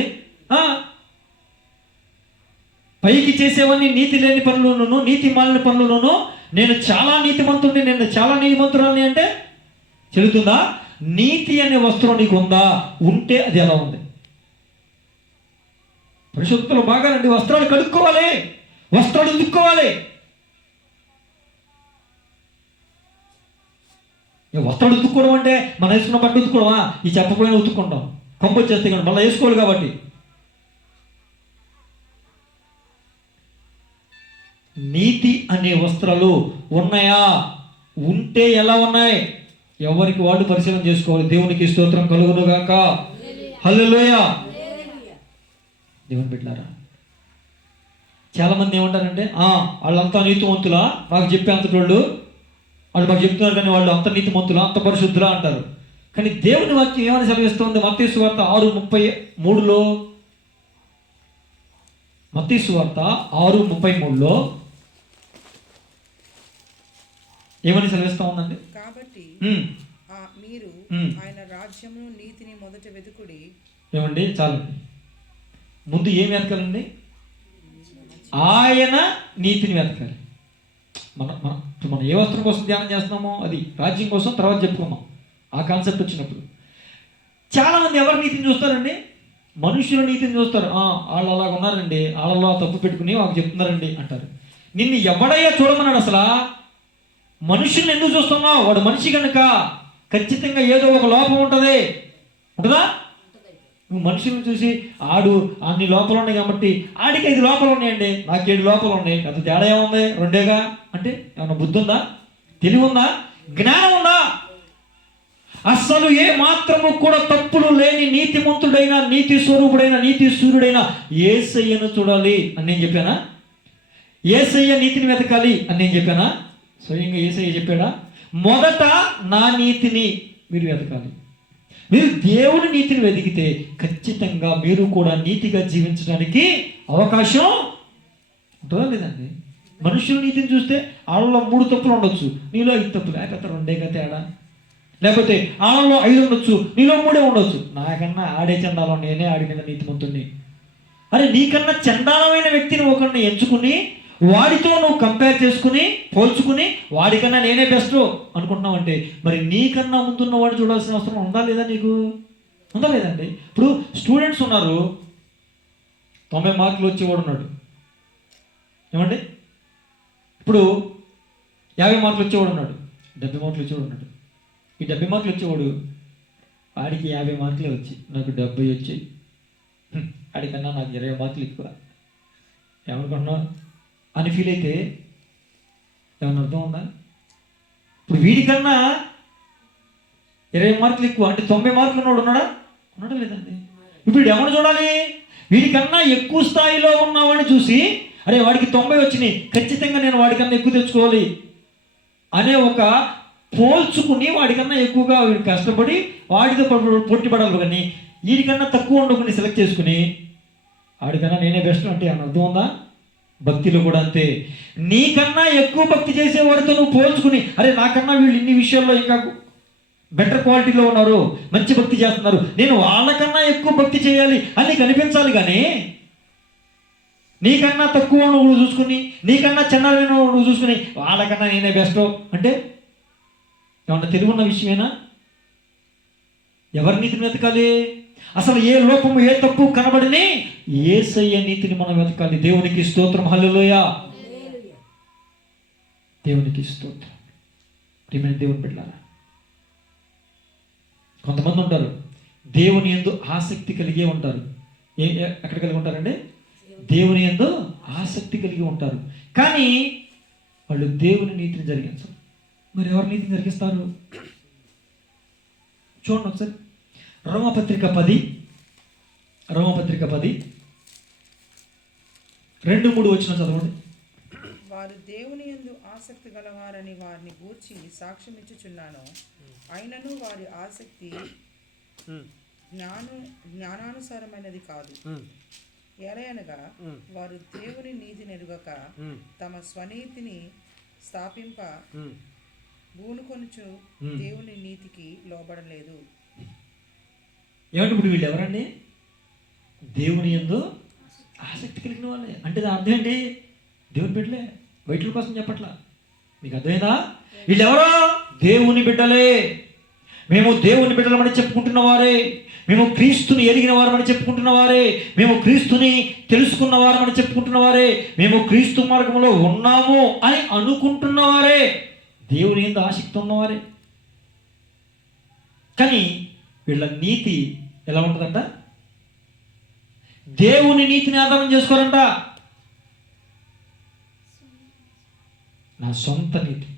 పైకి చేసేవన్నీ నీతి లేని పనులను, నీతి మాలిన పనులను నేను చాలా నీతిమంతుడిని, నేను చాలా నీతిమంతురాలని అంటే చెల్లుతుందా? నీతి అనే వస్త్రం నీకు ఉందా? ఉంటే అది ఎలా ఉంది? పరిశుద్ధతలో బాగానండి. వస్త్రాలు కడుక్కోవాలి, వస్త్రాలు ఉతుక్కోవాలి. వస్త్రాలు ఉతుక్కోవడం అంటే మనం వేసుకున్న బట్ట ఉతుక్కోవడమా? ఈ చెప్పకపోయినా ఉతుక్కుంటాం, కంపు వచ్చేస్తే కానీ మళ్ళీ వేసుకోవాలి. కాబట్టి నీతి అనే వస్త్రాలు ఉన్నాయా? ఉంటే ఎలా ఉన్నాయి? ఎవరికి వాళ్ళు పరిశీలన చేసుకోవాలి. దేవునికి స్తోత్రం కలుగును గాక. హల్లెలూయా. దేవుని బిడ్డలారా, చాలామంది ఏమంటారంటే వాళ్ళంతా నీతిమంతులా, మాకు చెప్పేంతటి వాళ్ళు మాకు చెప్తున్నారు కానీ వాళ్ళు అంత నీతిమంతులా, అంత పరిశుద్ధులా అంటారు. కానీ దేవుని వాక్యం ఏమని సెలవిస్తుంది? మత్తయి సువార్త 6:33లో, మత్తయి సువార్త 6:33లో ఏమని సెలవిస్తా ఉందండి? కాబట్టి మీరు ఆయన రాజ్యమును నీతిని మొదట వెతుకుడి. ఏమండి, చాలండి. ముందు ఏం వెతకాలండి? ఆయన నీతిని వెతకాలి. మనం ఏ వస్త్రం కోసం ధ్యానం చేస్తున్నామో అది రాజ్యం కోసం తర్వాత చెప్పుకున్నాం. ఆ కాన్సెప్ట్ వచ్చినప్పుడు చాలామంది ఎవరి నీతిని చూస్తారండి? మనుషుల నీతిని చూస్తారు. వాళ్ళు అలాగ ఉన్నారండి, వాళ్ళలో తప్పు పెట్టుకుని వాళ్ళకి చెప్తున్నారండి అంటారు. నిన్ను ఎవడయ్యా చూడమన్నాడు అసలు? మనుషుల్ని ఎందుకు చూస్తున్నావు? వాడు మనిషి కనుక ఖచ్చితంగా ఏదో ఒక లోపం ఉంటుంది, ఉంటుందా? నువ్వు మనుషులను చూసి ఆడు అన్ని లోపాలు ఉన్నాయి కాబట్టి ఆడికి 5 లోపాలు ఉన్నాయండి, నాకు 7 లోపాలు ఉన్నాయి, అది తేడా ఏముంది? 2గా అంటే ఏమన్నా బుద్ధి ఉందా? తెలివి ఉందా? జ్ఞానం ఉందా? అస్సలు ఏ మాత్రము కూడా తప్పులు లేని నీతిమంతుడైన, నీతి స్వరూపుడైన, నీతి సూర్యుడైన యేసయ్యను చూడాలి అని నేను చెప్పానా? యేసయ్య నీతిని వెతకాలి అని నేను చెప్పానా? స్వయంగా యేసయ్య చెప్పాడా? మొదట నా నీతిని మీరు వెతకాలి. మీరు దేవుని నీతిని వెతికితే ఖచ్చితంగా మీరు కూడా నీతిగా జీవించడానికి అవకాశం ఉంటుందా లేదండి? మనుషుల నీతిని చూస్తే వాళ్ళలో 3 తప్పులు ఉండొచ్చు, నీలో 5 తప్పులు, లేకపోతే 2గా తేడా, లేకపోతే వాళ్ళలో 5 ఉండొచ్చు, నీలో 3 ఉండొచ్చు. నాకన్నా ఆడే చండాలం, నేనే ఆడిన నీతిమంతుడిని. అరే, నీకన్నా చండాలమైన వ్యక్తిని ఒకరిని ఎంచుకుని వాడితో నువ్వు కంపేర్ చేసుకుని పోల్చుకుని వాడికన్నా నేనే బెస్ట్ అనుకుంటున్నావు అంటే మరి నీకన్నా ముందున్న వాడు చూడాల్సిన అవసరం ఉందా లేదా? నీకు ఉందా లేదండి? ఇప్పుడు స్టూడెంట్స్ ఉన్నారు, 90 మార్కులు వచ్చేవాడు ఉన్నాడు, ఏమండి? ఇప్పుడు 50 మార్కులు వచ్చేవాడు ఉన్నాడు, 70 మార్కులు వచ్చేవాడు ఉన్నాడు. ఈ 70 మార్కులు వచ్చేవాడు వాడికి 50 మార్కులే వచ్చి నాకు 70 వచ్చాయి, వాడికన్నా నాకు 20 మార్కులు ఎక్కువ ఏమనుకుంటున్నావు అని ఫీల్ అయితే ఏమన్నా అర్థం ఉందా? ఇప్పుడు వీడికన్నా 20 మార్కులు ఎక్కువ అంటే 90 మార్కులు ఉన్నాడా లేదండి? ఇప్పుడు ఎవరు చూడాలి? వీడికన్నా ఎక్కువ స్థాయిలో ఉన్నవాడిని చూసి అరే వాడికి 90 వచ్చినాయి, ఖచ్చితంగా నేను వాడికన్నా ఎక్కువ తెచ్చుకోవాలి అనే ఒక పోల్చుకుని వాడికన్నా ఎక్కువగా వీడు కష్టపడి వాడితో పోటీ పడాలి. కానీ వీడికన్నా తక్కువ ఉండకుండా సెలెక్ట్ చేసుకుని వాడికన్నా నేనే బెస్ట్ అంటే ఏమన్నా అర్థం ఉందా? భక్తిలో కూడా అంతే. నీకన్నా ఎక్కువ భక్తి చేసేవాడితో నువ్వు పోల్చుకుని అరే నాకన్నా వీళ్ళు ఇన్ని విషయాల్లో ఇంకా బెటర్ క్వాలిటీలో ఉన్నారు, మంచి భక్తి చేస్తున్నారు, నేను వాళ్ళకన్నా ఎక్కువ భక్తి చేయాలి అని నీకు అనిపించాలి. కానీ నీకన్నా తక్కువ నువ్వు చూసుకుని, నీకన్నా చిన్నవి నువ్వు చూసుకుని వాళ్ళకన్నా నేనే బెస్ట్ అంటే ఏమన్నా తెలివి ఉన్న విషయమేనా? ఎవరి నీతిని వెతకాలి? అసలు ఏ లోపము ఏ తప్పు కనబడిని యేసయ్య నీతిని మనం వెతకాలి. దేవునికి స్తోత్రం. హల్లెలూయా. దేవునికి స్తోత్రం. ప్రియమైన దేవుని బిడ్డలారా, కొంతమంది ఉంటారు దేవుని యందు ఆసక్తి కలిగి ఉంటారు. ఎక్కడ కలిగి ఉంటారండి? దేవుని యందు ఆసక్తి కలిగి ఉంటారు, కానీ వాళ్ళు దేవుని నీతిని జరిగించరు. మరి ఎవరి నీతిని జరిగిస్తారు? చూడండి ఒకసారి రోమపత్రిక 10 2-3 వచ్చిన చదవండి. వారు దేవుని యందు ఆసక్తి గలవారని వారిని గూర్చి సాక్ష్యం ఇచ్చుచున్నాను. అయినను వారి ఆసక్తి జ్ఞానానుసారమైనది కాదు. ఎలయనగా వారు దేవుని నీతిని ఎరుగక తమ స్వనీతిని స్థాపింప బూనుకొనుచు దేవుని నీతికి లోబడలేదు. ఏమంటే ఇప్పుడు వీళ్ళు ఎవరండి? దేవుని యందు ఆసక్తి కలిగిన వాళ్ళే. అంటే దాని అర్థం ఏంటి? దేవుని బిడ్డలే, బయటల కోసం చెప్పట్లా. మీకు అర్థమైందా? వీళ్ళెవరో దేవుని బిడ్డలే. మేము దేవుని బిడ్డలమని చెప్పుకుంటున్న వారే, మేము క్రీస్తుని ఎరిగిన వారమని చెప్పుకుంటున్న వారే, మేము క్రీస్తుని తెలుసుకున్న వారమని చెప్పుకుంటున్న వారే, మేము క్రీస్తు మార్గంలో ఉన్నాము అని అనుకుంటున్న వారే, దేవుని యందు ఆసక్తి ఉన్నవారే. కానీ వీళ్ళ నీతి ఎలా ఉంటుందంట? దేవుని నీతిని ఆధారం చేసుకోరంట. నా సొంత నీతి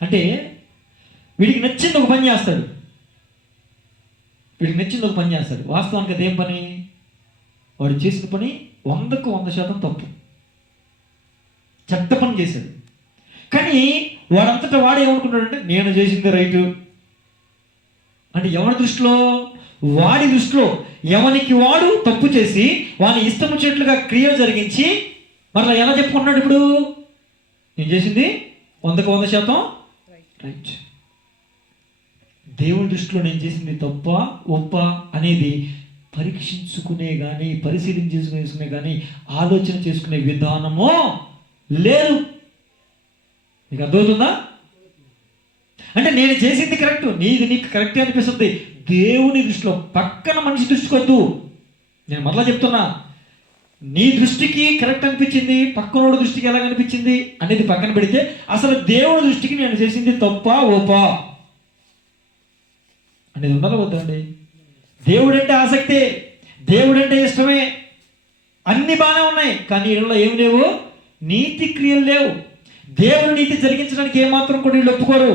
అంటే వీడికి నచ్చింది ఒక పని చేస్తాడు, వాస్తవానికి అదేం పని? వాడు చేసిన పని 100కు 100% తప్పు, చెడ్డ పని చేశాడు. కానీ వాడంతటా వాడు ఏమనుకుంటాడంటే నేను చేసింది రైటు అంటే ఎవరి దృష్టిలో? వాడి దృష్టిలో ఎవరికి వాడు తప్పు చేసి వాని ఇష్టం వచ్చినట్లుగా క్రియలు జరిగించి మరలా ఎలా చెప్పుకుంటున్నాడు? ఇప్పుడు నేను చేసింది 100కు 100% రైట్. దేవుని దృష్టిలో నేను చేసింది తప్ప ఒప్ప అనేది పరీక్షించుకునే కానీ పరిశీలించుకునే కానీ ఆలోచన చేసుకునే విధానమో లేదు. నీకు అర్థమవుతుందా? అంటే నేను చేసింది కరెక్ట్, నీకు కరెక్టే అనిపిస్తుంది. దేవుని దృష్టిలో, పక్కన మనిషి దృష్టికొద్దు. నేను మరలా చెప్తున్నా, నీ దృష్టికి కరెక్ట్ అనిపించింది, పక్కనోడి దృష్టికి ఎలా అనిపించింది అనేది పక్కన పెడితే అసలు దేవుని దృష్టికి నేను చేసింది తప్ప ఓపా అనేది ఉండాలి వద్దండి. దేవుడంటే ఆసక్తే, దేవుడంటే ఇష్టమే, అన్ని బాగానే ఉన్నాయి. కానీ వీళ్ళలో ఏమి లేవు? నీతి క్రియలు లేవు. దేవుని నీతి జరిగించడానికి ఏమాత్రం కూడా వీళ్ళు ఒప్పుకోరు.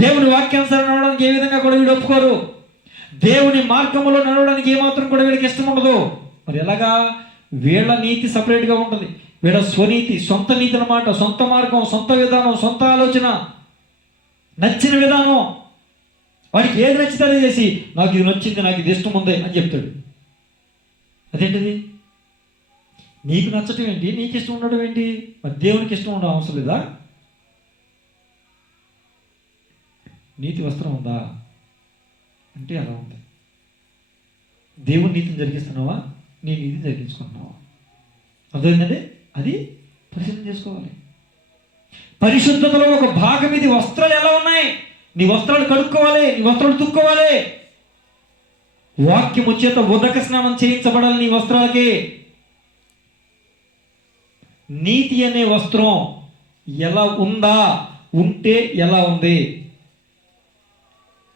దేవుని వాక్యానుసారం నడవడానికి ఏ విధంగా కూడా వీళ్ళు ఒప్పుకోరు. దేవుని మార్గంలో నడవడానికి ఏమాత్రం కూడా వీళ్ళకి ఇష్టం ఉండదు. మరి ఎలాగా? వీళ్ళ నీతి సపరేట్గా ఉంటుంది. వీళ్ళ స్వనీతి, సొంత నీతి అన్నమాట. సొంత మార్గం, సొంత విధానం, సొంత ఆలోచన, నచ్చిన విధానం. వాడికి ఏది నచ్చితే అదే చేసి నాకు ఇది నచ్చింది, నాకు ఇది ఇష్టం ఉంది అని చెప్తాడు. అదేంటిది? నీకు నచ్చటం ఏంటి? నీకు ఇష్టం ఉండడం ఏంటి? మరి దేవునికి ఇష్టం ఉండడం అవసరం లేదా? నీతి వస్త్రం ఉందా అంటే అలా ఉంది. దేవుని నీతిని జరిగిస్తున్నావా? నీ నీతిని జరిగించుకుంటున్నావా? అర్థమైందండి? అది పరిశీలన చేసుకోవాలి. పరిశుద్ధతలో ఒక భాగం ఇది. వస్త్రాలు ఎలా ఉన్నాయి? నీ వస్త్రాలు కడుక్కోవాలి, నీ వస్త్రాలు తుక్కోవాలి. వాక్యము చేత ఉదక స్నానం చేయించబడాలి నీ వస్త్రాలకి. నీతి అనే వస్త్రం ఎలా ఉందా, ఉంటే ఎలా ఉంది,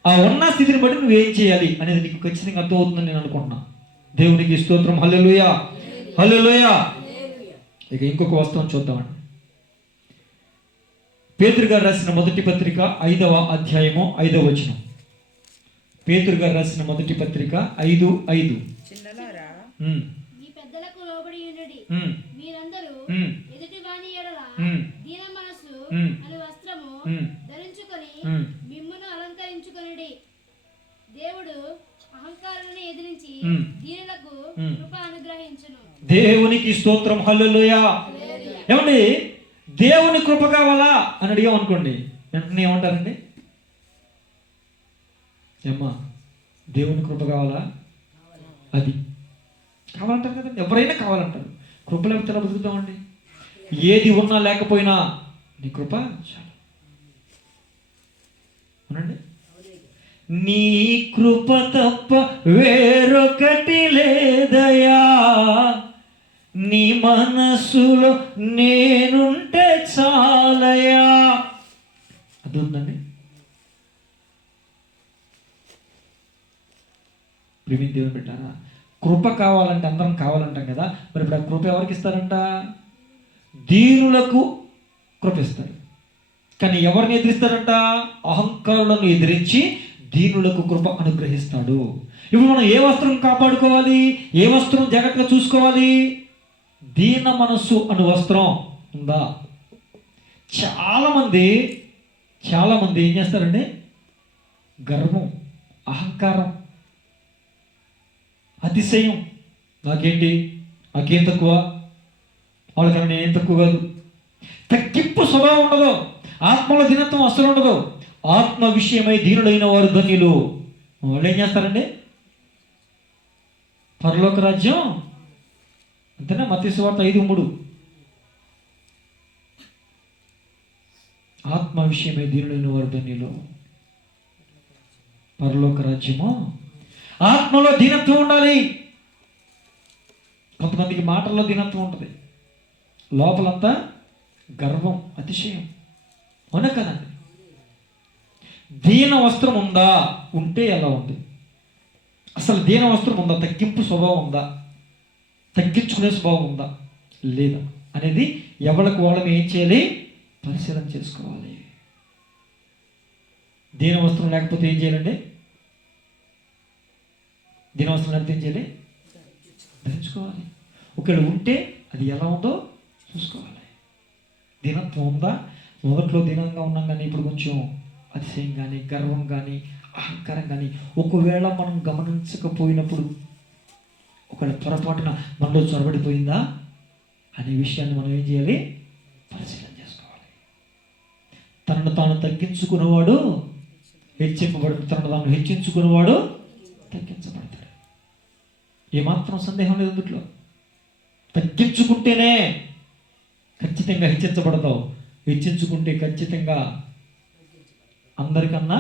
ఆ ఉన్న స్థితిని బట్టి నువ్వేం చేయాలి అనేది నీకు ఖచ్చితంగా అర్థమవుతుందని నేను అనుకుంటున్నా. దేవునికి స్తోత్రం. హల్లెలూయా, హల్లెలూయా. ఇక ఇంకొక వస్త్రం చూద్దామండి. పేతురు గారు రాసిన మొదటి పత్రిక 5వ అధ్యాయము 5వ వచనం. పేతురు గారు రాసిన మొదటి పత్రిక 5:5. చిన్నలారా మీ పెద్దలకు లోబడి ఉండుడి. మీరందరూ ఎదుటి వాని ఎడల దీన మనస్సు అనే వస్త్రము ధరించుకొని మిమ్మును అలంకరించుకొనుడి. దేవుడు అహంకారాలను ఎదిరించి దీనులకు కృప అనుగ్రహించును. దేవునికి స్తోత్రం. హల్లెలూయా. ఏమండి, దేవుని కృప కావాలా అని అడిగామనుకోండి, వెంటనే ఏమంటారండి? ఏమ్మా దేవుని కృప కావాలా? అది కావాలంటారు కదండి. ఎవరైనా కావాలంటారు. కృప లేకపోతే ఎలా బతుకుతామండి? ఏది ఉన్నా లేకపోయినా నీ కృప చాలు అనండి. నీ కృప తప్ప వేరొకటి లేదయా, నీ మనస్సులో నేనుంటే చాలయా. అది ఉందండి. ప్రేమి దేవుని పెట్టారా? కృప కావాలంటే అందరం కావాలంటాం కదా. మరి ఇప్పుడు ఆ కృప ఎవరికి ఇస్తారంట? దీనులకు కృప ఇస్తారు. కానీ ఎవరిని ఎదిరిస్తారంట? అహంకారులను ఎదిరించి దీనులకు కృప అనుగ్రహిస్తాడు. ఇప్పుడు మనం ఏ వస్త్రం కాపాడుకోవాలి? ఏ వస్త్రం జాగ్రత్తగా చూసుకోవాలి? దీన మనస్సు అను వస్త్రం ఉందా? చాలామంది ఏం చేస్తారండి? గర్వం, అహంకారం, అతిశయం. నాకేంటి, నాకేం తక్కువ, వాళ్ళకన్నా నేనేం తక్కువ కాదు. తగ్గింపు స్వభావం ఉండదు. ఆత్మలో దినత్వం అసలు ఉండదు. ఆత్మ విషయమై దీనులైన వారు ధన్యులు. వాళ్ళు ఏం చేస్తారండి? పరలోక రాజ్యం అంతేనా? మత్తయి సువార్త 5:3. ఆత్మ విషయమే దీనులైన వారు ధన్యులు, పరలోక రాజ్యము. ఆత్మలో దీనత్వం ఉండాలి. కొంతమందికి మాటల్లో దీనత్వం ఉంటుంది, లోపలంతా గర్వం, అతిశయం. అవునా కదండి? దీన వస్త్రం ఉందా? ఉంటే ఎలా ఉంది? అసలు దీన వస్త్రం ఉందా? తగ్గింపు స్వభావం ఉందా? తగ్గించుకునే స్వభావం ఉందా లేదా అనేది ఎవరికి వాళ్ళని ఏం చేయాలి? పరిశీలన చేసుకోవాలి. దీన వస్త్రం లేకపోతే ఏం చేయాలండి? దీన వస్త్రం లేకపోతే ఏం చేయాలి? ధరించుకోవాలి. ఒకవేళ ఉంటే అది ఎలా ఉందో చూసుకోవాలి. దీనత్వం ఉందా? మొదట్లో దీనంగా ఉన్నాం కానీ ఇప్పుడు కొంచెం అతిశయం కానీ, గర్వం కానీ, అహంకారం కానీ ఒకవేళ మనం గమనించకపోయినప్పుడు, ఒకవేళ పొరపాటున మనలో చొరబడిపోయిందా అనే విషయాన్ని మనం ఏం చేయాలి? పరిశీలన చేసుకోవాలి. తనను తాను తగ్గించుకునేవాడు హెచ్చింపబడతాడు, తనను తాను హెచ్చించుకునేవాడు తగ్గించబడతాడు. ఏమాత్రం సందేహం లేదు అందుట్లో. తగ్గించుకుంటేనే ఖచ్చితంగా హెచ్చించబడతావు, హెచ్చించుకుంటే ఖచ్చితంగా అందరికన్నా,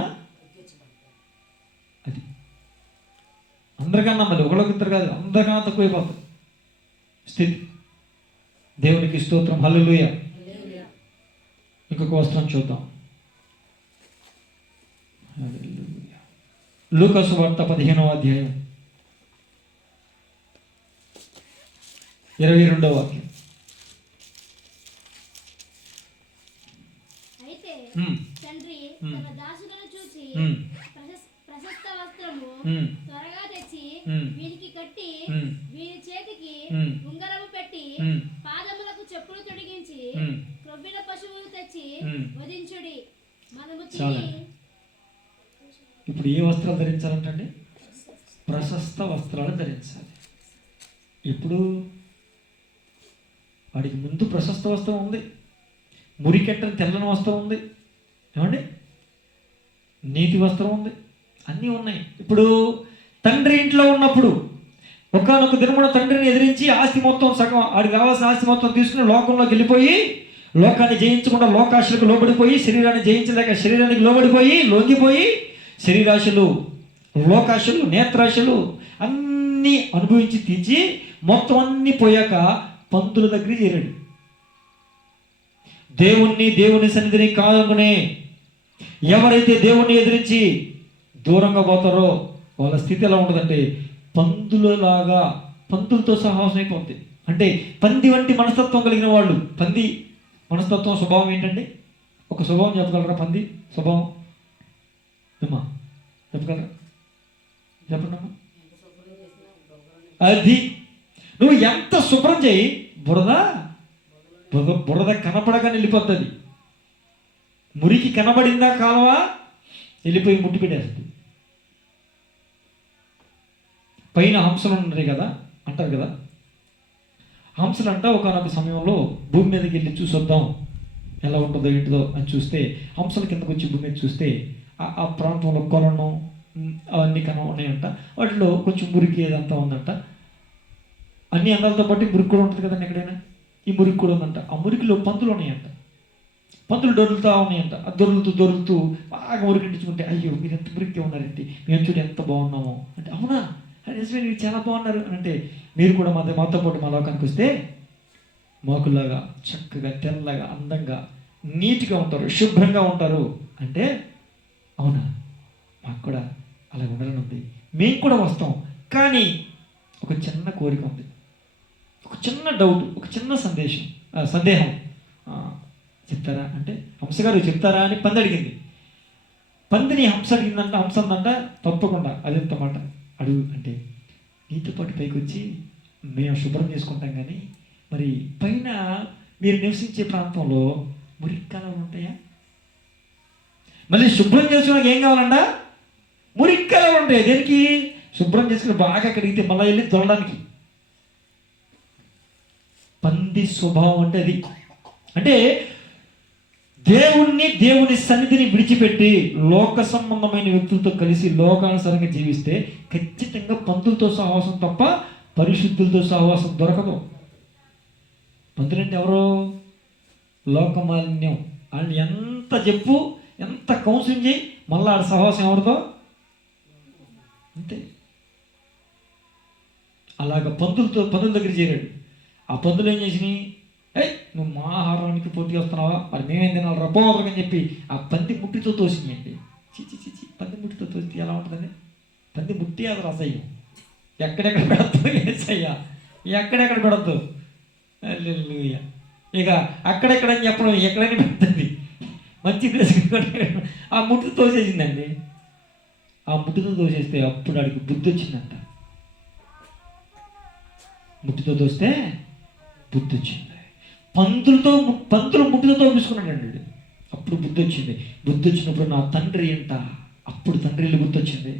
అది అందరికన్నా, మళ్ళీ ఒకళ్ళకిద్దరు కాదు, అందరికన్నా తక్కువైపోతుంది స్థితి. దేవునికి స్తోత్రం, హల్లెలూయా. ఇంకొక వస్త్రం చూద్దాం. లూకా సువార్త 15వ అధ్యాయం 22వ వాక్యం. అయితే తండ్రి మ్మ్. తన దాసులను చూసి మ్మ్. ప్రశస్త వస్త్రము మ్మ్. త్వరగా తెచ్చి మ్మ్. వీరికి కట్టి మ్మ్. వీరి చేతికి మ్మ్. ఉంగరము పెట్టి మ్మ్. పాదములకు చెప్పులు తొడిగించి మ్మ్. క్రొవ్విన పశువులు తెచ్చి మ్మ్. వధించుడి, మనము చాలు. తిని. ఇప్పుడు ఏ వస్త్రాలు ధరించాలంటండి? ప్రశస్త వస్త్రాలు ధరించాలి. ఇప్పుడు వాడికి ముందు ప్రశస్త వస్త్రం ఉంది, మురికెట్టని తెల్లని వస్త్రం ఉంది, ఏమండి, నీతి వస్త్రం ఉంది, అన్నీ ఉన్నాయి. ఇప్పుడు తండ్రి ఇంట్లో ఉన్నప్పుడు ఒకానొక దినమున తండ్రిని ఎదిరించి ఆస్తి మొత్తం సగం, ఆడికి కావాల్సిన ఆస్తి మొత్తం తీసుకుని లోకంలోకి వెళ్ళిపోయి, లోకాన్ని జయించకుండా లోకాశలకు లోబడిపోయి, శరీరాన్ని జయించలేక శరీరానికి లోబడిపోయి, లొంగిపోయి, శరీరాశలు, లోకాశలు, నేత్రాశలు అన్నీ అనుభవించి తీర్చి మొత్తం అన్నీ పోయాక పంతుల దగ్గర చేరాడు. దేవుని సన్నిధిని కాదనుకునే ఎవరైతే దేవుణ్ణి ఎదిరించి దూరంగా పోతారో వాళ్ళ స్థితి ఎలా ఉంటుందంటే పందులలాగా, పందులతో సహవాసం అయిపోతుంది. అంటే పంది వంటి మనస్తత్వం కలిగిన వాళ్ళు. పంది మనస్తత్వం స్వభావం ఏంటండి? ఒక స్వభావం చెప్పగలరా? పంది స్వభావం అమ్మా చెప్పగలరా? చెప్పండి అమ్మా. అది నువ్వు ఎంత శుభ్రం చేయి, బురద కనపడగానే వెళ్ళిపోతుంది. మురికి కనబడిందా కాలువ వెళ్ళిపోయి ముట్టి పెట్టేస్తుంది. పైన హంసలు ఉన్నాయి కదా అంటారు కదా, హంసలు అంట ఒకనొక సమయంలో భూమి మీదకి వెళ్ళి చూసొద్దాం ఎలా ఉంటుందో ఏంటిదో అని చూస్తే, హంసల కిందకు వచ్చి భూమి మీద చూస్తే ఆ ప్రాంతంలో కొలను అవన్నీ ఉన్నాయంట. వాటిలో కొంచెం మురికి ఏదంతా ఉందంట. అన్ని అందాలతో పాటు మురికి కూడా ఉంటుంది కదండి ఎక్కడైనా. ఈ మురికి కూడా ఉందంట. ఆ మురికిలో పందులు ఉన్నాయంట. పందులు దొరుకుతూ ఉన్నాయంట. ఆ దొరుకుతూ బాగా మురికించుకుంటే, అయ్యో మీరు ఎంత మురికి ఉన్నారంటే, మేము చూడు ఎంత బాగున్నామో అంటే, అవునా నిజమే మీరు చాలా బాగున్నారు అని అంటే, మీరు కూడా మాతో పాటు మా లోకానికి వస్తే మాకులాగా చక్కగా తెల్లగా అందంగా నీట్గా ఉంటారు, శుభ్రంగా ఉంటారు అంటే, అవునా మాకు కూడా అలా ఉండాలని ఉంది, మేము కూడా వస్తాం. కానీ ఒక చిన్న కోరిక ఉంది, ఒక చిన్న డౌట్, ఒక చిన్న సందేహం చెప్తారా అంటే, హంసగారు చెప్తారా అని పంది అడిగింది. పందిని హంస అడిగిందంట. హంస అందంట తప్పకుండా అదెంత మాట అడుగు అంటే, నీతో పాటు పైకి వచ్చి మేము శుభ్రం చేసుకుంటాం, కానీ మరి పైన మీరు నివసించే ప్రాంతంలో మురిక్కాలు ఉంటాయా? మళ్ళీ శుభ్రం చేసుకున్నాక ఏం కావాలంట? మురిక్కాలు ఉంటాయి. దేనికి? శుభ్రం చేసుకుని బాగా కడిగితే మళ్ళీ వెళ్ళి తొలడానికి. పంది స్వభావం అంటే అది. అంటే దేవుని సన్నిధిని విడిచిపెట్టి లోక సంబంధమైన వ్యక్తులతో కలిసి లోకానుసారంగా జీవిస్తే ఖచ్చితంగా పందులతో సహవాసం తప్ప పరిశుద్ధులతో సహవాసం దొరకదు. పందులంటే ఎవరో లోకమాలిన్యం. వాళ్ళు ఎంత ఎంత చెప్పు, ఎంత కౌన్సిలింగ్ చేయి, మళ్ళీ ఆడ సహవాసం ఎవరితో అంతే. అలాగ పందుల దగ్గర చేరాడు. ఆ పందులు ఏం చేసినాయి, నువ్వు మా ఆహారానికి పోటీ వస్తున్నావా, మరి మేమేం తినాలి రపోకని చెప్పి ఆ పంది ముట్టితో తోసినాయండి. చిచి పంది ముట్టితో తోస్తే ఎలా ఉంటుందండి? పంది ముట్టి అది రసయ్యం, ఎక్కడెక్కడ పెడతావు ఏసయ్యా, ఎక్కడెక్కడ పెడతావు. హల్లెలూయా. ఇక అక్కడెక్కడని చెప్పడం, ఎక్కడైనా పెడుతుంది మంచి ప్లేస్. ఆ ముట్టితో తోసేసిందండి. ఆ ముట్టితో తోసేస్తే అప్పుడు ఆడికి బుద్ధి వచ్చిందంట. ముట్టితో తోస్తే బుద్ధి వచ్చింది. పంతులు ముట్టితో తోపించుకున్నాడండి. అప్పుడు బుద్ధి వచ్చింది. బుద్ధి వచ్చినప్పుడు నా తండ్రి ఏంట, అప్పుడు తండ్రి ఇల్లు గుర్తొచ్చింది.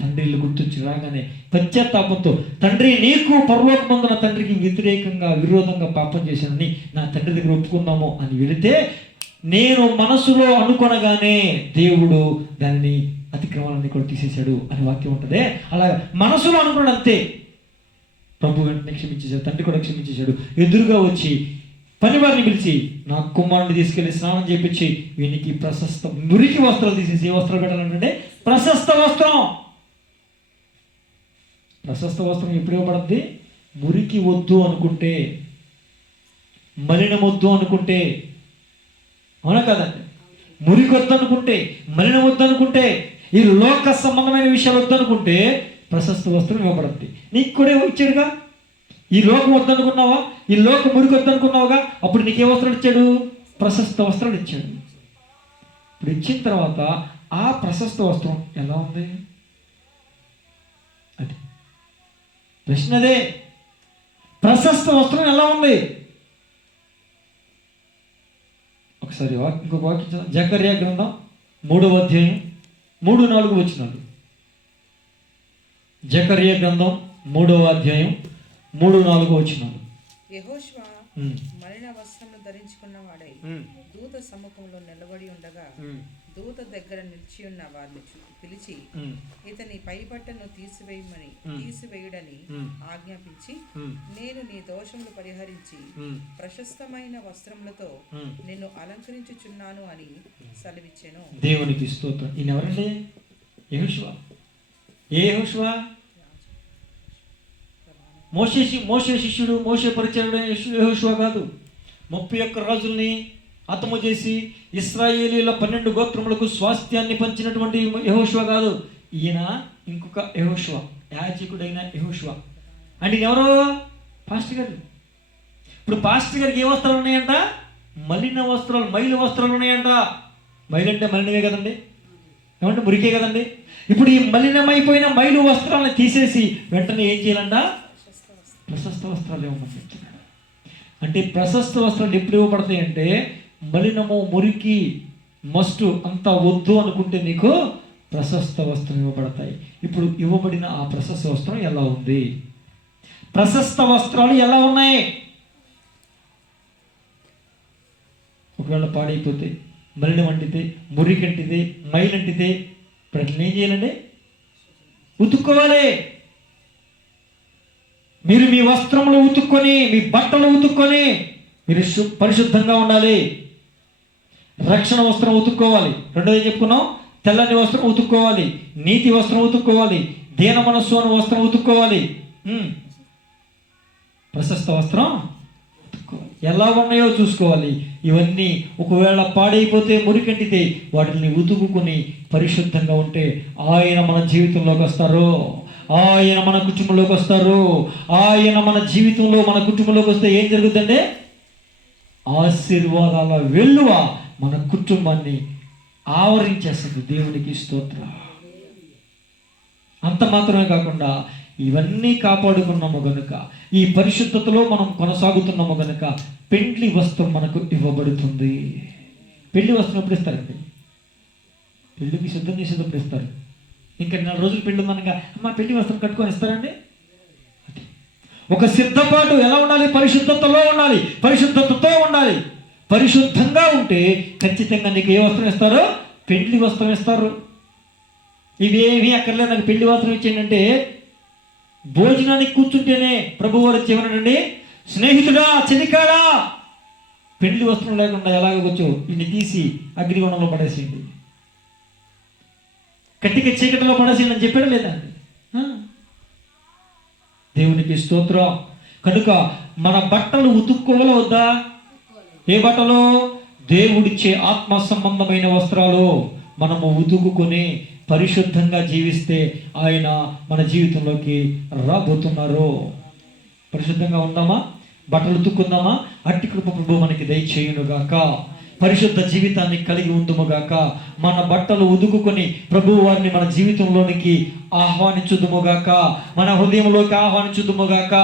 తండ్రి ఇల్లు గుర్తొచ్చి రాగానే పశ్చాత్తాపంతో, తండ్రి నీకు పరలోకమందున తండ్రికి విరోధంగా పాపం చేశానని నా తండ్రి దగ్గర ఒప్పుకున్నాము అని వెళితే, నేను మనసులో అనుకొనగానే దేవుడు దానిని అతిక్రమాలన్నీ కూడా తీసేశాడు అని వాక్యం ఉంటుంది. అలా మనసులో అనుకున్నాడు అంతే, ప్రభు వెంటనే క్షమించేశాడు, తండ్రి కూడా క్షమించేశాడు. ఎదురుగా వచ్చి పనివారిని పిలిచి నా కుమారుని తీసుకెళ్లి స్నానం చేయించి వీనికి ప్రశస్త మురికి వస్త్రాలు తీసేసి, ఏ వస్త్రాలు పెట్టాలంటే ప్రశస్త వస్త్రం. ప్రశస్త వస్త్రం ఎప్పుడు ఇవ్వబడుద్ది? మురికి వద్దు అనుకుంటే, మలినం వద్దు అనుకుంటే, అవునా కదండి? మురికి వద్దు అనుకుంటే, మలినం వద్దు అనుకుంటే, ఈ లోక సంబంధమైన విషయాలు వద్దు అనుకుంటే ప్రశస్త వస్త్రం ఇవ్వబడుద్ది. నీకు కూడా ఇచ్చాడుగా. ఈ లోకం వద్దనుకున్నావా, ఈ లోకం మురికి వద్దనుకున్నావుగా, అప్పుడు నీకే వస్త్రాలు ఇచ్చాడు? ప్రశస్త వస్త్రాలు ఇచ్చాడు. ఇప్పుడు ఇచ్చిన తర్వాత ఆ ప్రశస్త వస్త్రం ఎలా ఉంది? అది ప్రశ్న. అదే ప్రశస్త వస్త్రం ఎలా ఉంది? ఒకసారి ఇంకొక వాక్యం, జకర్యా గ్రంథం 3వ అధ్యాయం 3-4 వచనాలు. జకర్యా గ్రంథం 3వ అధ్యాయం 3-4 వచనాలు. యెహోషువ మలిన వస్త్రములు ధరించుకున్న వాడై దూత సముఖంలో నిలబడి ఉండగా, దూత దగ్గర నిలిచి ఉన్న వారిని పిలిచి ఇతని పైబట్టను తీసివేయుడని ఆజ్ఞాపించి, నేను నీ దోషములు పరిహరించి ప్రశస్తమైన వస్త్రములతో నిన్ను అలంకరించుచున్నాను అని సెలవిచ్చెను. దేవునికి స్తోత్రం. ఈయన ఎవరండి? యెహోషువ. యెహోషువ మోషే శిష్యుడు, మోషే పరిచయుడు యెహోషువ కాదు. 31 రాజుల్ని హతము చేసి ఇశ్రాయేలీల 12 గోత్రములకు స్వాస్థ్యాన్ని పంచినటువంటి యెహోషువ కాదు. ఈయన ఇంకొక యెహోషువ, యాజకుడైన యెహోషువ. అంటే ఎవరో పాస్టర్ గారు. ఇప్పుడు పాస్టర్ గారికి ఏ వస్త్రాలు ఉన్నాయంట? మలిన వస్త్రాలు, మైలు వస్త్రాలు ఉన్నాయంట. మైలు అంటే మలినవే కదండి, ఏమంటే మురికే కదండి. ఇప్పుడు ఈ మలినమైపోయిన మైలు వస్త్రాలను తీసేసి వెంటనే ఏం చేయాలంట? ప్రశస్త వస్త్రాలు ఇవ్వమని చెప్తున్నాడు. అంటే ప్రశస్త వస్త్రాలు ఎప్పుడు ఇవ్వబడతాయి అంటే, మలినము, మురికి, మస్టు అంతా వద్దు అనుకుంటే నీకు ప్రశస్త వస్త్రం ఇవ్వబడతాయి. ఇప్పుడు ఇవ్వబడిన ఆ ప్రశస్త వస్త్రం ఎలా ఉంది? ప్రశస్త వస్త్రాలు ఎలా ఉన్నాయి? ఒకవేళ పాడైపోతే, మలినం అంటితే, మురికి అంటితే, మైలు అంటితే, ఇప్పుడు అట్లా ఏం చేయాలండి? ఉతుక్కోవాలి. మీరు మీ వస్త్రములు ఉతుక్కొని, మీ బట్టలు ఉతుక్కొని మీరు పరిశుద్ధంగా ఉండాలి. రక్షణ వస్త్రం ఉతుక్కోవాలి. రెండోది చెప్పుకున్నాం, తెల్లని వస్త్రం ఉతుక్కోవాలి, నీతి వస్త్రం ఉతుక్కోవాలి, దీన మనస్సు అనే వస్త్రం ఉతుక్కోవాలి, ప్రశస్త వస్త్రం ఉతుక్కోవాలి. ఎలా ఉన్నాయో చూసుకోవాలి. ఇవన్నీ ఒకవేళ పాడైపోతే, మురికంటితే వాటిని ఉతుకుని పరిశుద్ధంగా ఉంటే ఆయన మన జీవితంలోకి వస్తారు. ఆయన మన కుటుంబంలోకి వస్తారు. ఆయన మన జీవితంలో, మన కుటుంబంలోకి వస్తే ఏం జరుగుతుందంటే, ఆశీర్వాదాల వెల్లువ మన కుటుంబాన్ని ఆవరించేస్తుంది. దేవునికి స్తోత్రం. అంత మాత్రమే కాకుండా ఇవన్నీ కాపాడుకున్నాము గనుక, ఈ పరిశుద్ధతలో మనం కొనసాగుతున్నాము గనుక పెండ్లి వస్త్రం మనకు ఇవ్వబడుతుంది. పెళ్లి వస్త్రం ఎప్పుడు ఇస్తారండి? పెళ్లికి సిద్ధం చేసేటప్పుడు ఇస్తారు. ఇంకా 4 రోజులు పెళ్లి ఉందనగా అమ్మ పెళ్లి వస్త్రం కట్టుకొని ఇస్తారండి. ఒక సిద్ధపాటు ఎలా ఉండాలి? పరిశుద్ధతలో ఉండాలి, పరిశుద్ధతతో ఉండాలి. పరిశుద్ధంగా ఉంటే ఖచ్చితంగా నీకు ఏ వస్త్రం ఇస్తారో? పెళ్లి వస్త్రం ఇస్తారు. ఇవేవి అక్కర్లేదు, నాకు పెళ్లి వస్త్రం ఇచ్చేయండి. భోజనానికి కూర్చుంటేనే ప్రభువారు వచ్చేమనండి, స్నేహితుడా, చెలికాడా, పెళ్లి వస్త్రం లేకుండా ఎలాగ వచ్చో ఇన్ని తీసి అగ్నిగుణంలో పడేసేయండి, కట్టిక చీకటిలో పడేసేయండి అని చెప్పాడు లేదా అండి? దేవునికి స్తోత్రం. కనుక మన బట్టలు ఉతుక్కోవాలా వద్దా? ఏ బట్టలు? దేవుడిచ్చే ఆత్మ సంబంధమైన వస్త్రాలు మనము ఉతుకుకొని పరిశుద్ధంగా జీవిస్తే ఆయన మన జీవితంలోకి రాబోతున్నారు. పరిశుద్ధంగా ఉందామా? బట్టలు ఉతుక్కుందామా? అట్టి కృప ప్రభు మనకి దయచేయునుగాక. పరిశుద్ధ జీవితాన్ని కలిగి ఉందుముగాక. మన బట్టలు ఉదుకుకొని ప్రభు వారిని మన జీవితంలోనికి ఆహ్వానించుదుముగాక, మన హృదయంలోకి ఆహ్వానించుదుముగాక,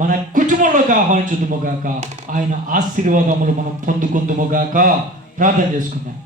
మన కుటుంబంలోకి ఆహ్వానించుదుముగాక. ఆయన ఆశీర్వాదములు మనం పొందుకుందుముగాక. ప్రార్థన చేసుకుందాం.